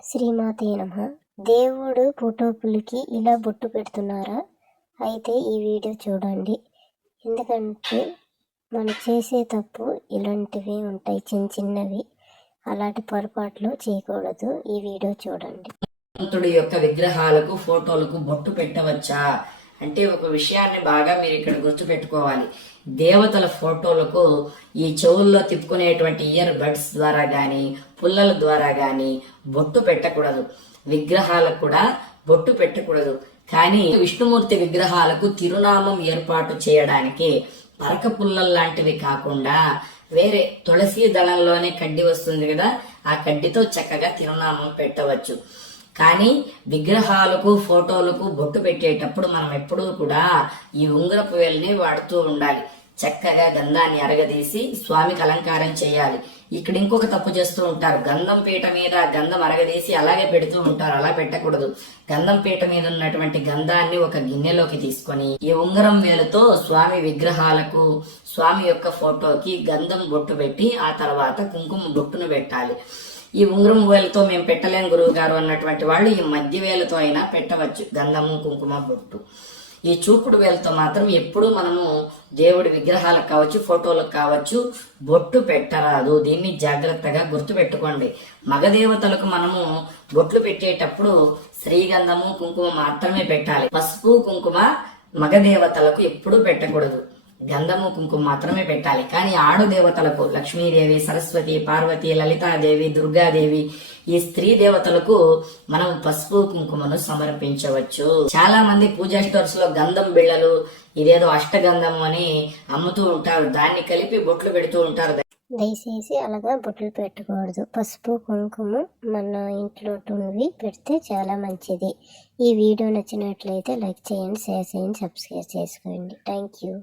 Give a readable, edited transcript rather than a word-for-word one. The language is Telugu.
శ్రీమాతే నమః. దేవుడు ఫోటోలకి ఇలా బొట్టు పెడుతున్నారా? అయితే ఈ వీడియో చూడండి. ఎందుకంటే మనం చేసే తప్పు ఇలాంటివి ఉంటాయి, చిన్న చిన్నవి. అలాంటి పొరపాట్లు చేయకూడదు. ఈ వీడియో చూడండి. భగవంతుడి యొక్క విగ్రహాలకు ఫోటోలకు బొట్టు పెట్టవచ్చా అంటే ఒక విషయాన్ని బాగా మీరు ఇక్కడ గుర్తుపెట్టుకోవాలి. దేవతల ఫోటోలకు ఈ చెవుల్లో తిప్పుకునేటువంటి ఇయర్ బడ్స్ ద్వారా గాని పుల్లల ద్వారా గాని బొట్టు పెట్టకూడదు. విగ్రహాలకు కూడా బొట్టు పెట్టకూడదు. కానీ విష్ణుమూర్తి విగ్రహాలకు తిరునామం ఏర్పాటు చేయడానికి పరక పుల్లలు లాంటివి కాకుండా వేరే తులసి దళంలోనే కడ్డి వస్తుంది కదా, ఆ కడ్డితో చక్కగా తిరునామం పెట్టవచ్చు. కానీ విగ్రహాలకు ఫోటోలకు బొట్టు పెట్టేటప్పుడు మనం ఎప్పుడూ కూడా ఈ ఉంగరపు వేలుని వాడుతూ ఉండాలి. చక్కగా గంధాన్ని అరగదీసి స్వామికి అలంకారం చేయాలి. ఇక్కడ ఇంకొక తప్పు చేస్తూ ఉంటారు, గంధం పీట మీద గంధం అరగదీసి అలాగే పెడుతూ ఉంటారు. అలా పెట్టకూడదు. గంధం పీట మీద ఉన్నటువంటి గంధాన్ని ఒక గిన్నెలోకి తీసుకొని ఈ ఉంగరం వేలుతో స్వామి విగ్రహాలకు స్వామి యొక్క ఫోటోకి గంధం బొట్టు పెట్టి ఆ తర్వాత కుంకుమ బొట్టును పెట్టాలి. ఈ ఉంగరం వేలతో మేము పెట్టలేం గురువు గారు అన్నటువంటి వాళ్ళు ఈ మధ్య వేలతో అయినా పెట్టవచ్చు గంధము కుంకుమ బొట్టు. ఈ చూపుడు వేలతో మాత్రం ఎప్పుడు మనము దేవుడి విగ్రహాలకు కావచ్చు ఫోటోలకు కావచ్చు బొట్టు పెట్టరాదు. దీన్ని జాగ్రత్తగా గుర్తు పెట్టుకోండి. మగదేవతలకు మనము బొట్లు పెట్టేటప్పుడు శ్రీగంధము కుంకుమ మాత్రమే పెట్టాలి. పసుపు కుంకుమ మగదేవతలకు ఎప్పుడూ పెట్టకూడదు. గంధము కుంకుమ మాత్రమే పెట్టాలి. కానీ ఆడు దేవతలకు లక్ష్మీదేవి, సరస్వతి, పార్వతి, లలితాదేవి, దుర్గాదేవి ఈ స్త్రీ దేవతలకు మనం పసుపు కుంకుమను సమర్పించవచ్చు. చాలా మంది పూజా స్టోర్స్ లో గంధం బిళ్ళలు ఇదేదో అష్టగంధం అని అమ్ముతూ ఉంటారు. దాన్ని కలిపి బొట్లు పెడుతూ ఉంటారు. దయచేసి అలాగా బొట్లు పెట్టకూడదు. పసుపు కుంకుమ మన ఇంట్లో పెడితే చాలా మంచిది. ఈ వీడియో నచ్చినట్లయితే లైక్ చేయండి, షేర్ చేయండి, సబ్స్క్రైబ్ చేసుకోండి. Thank you.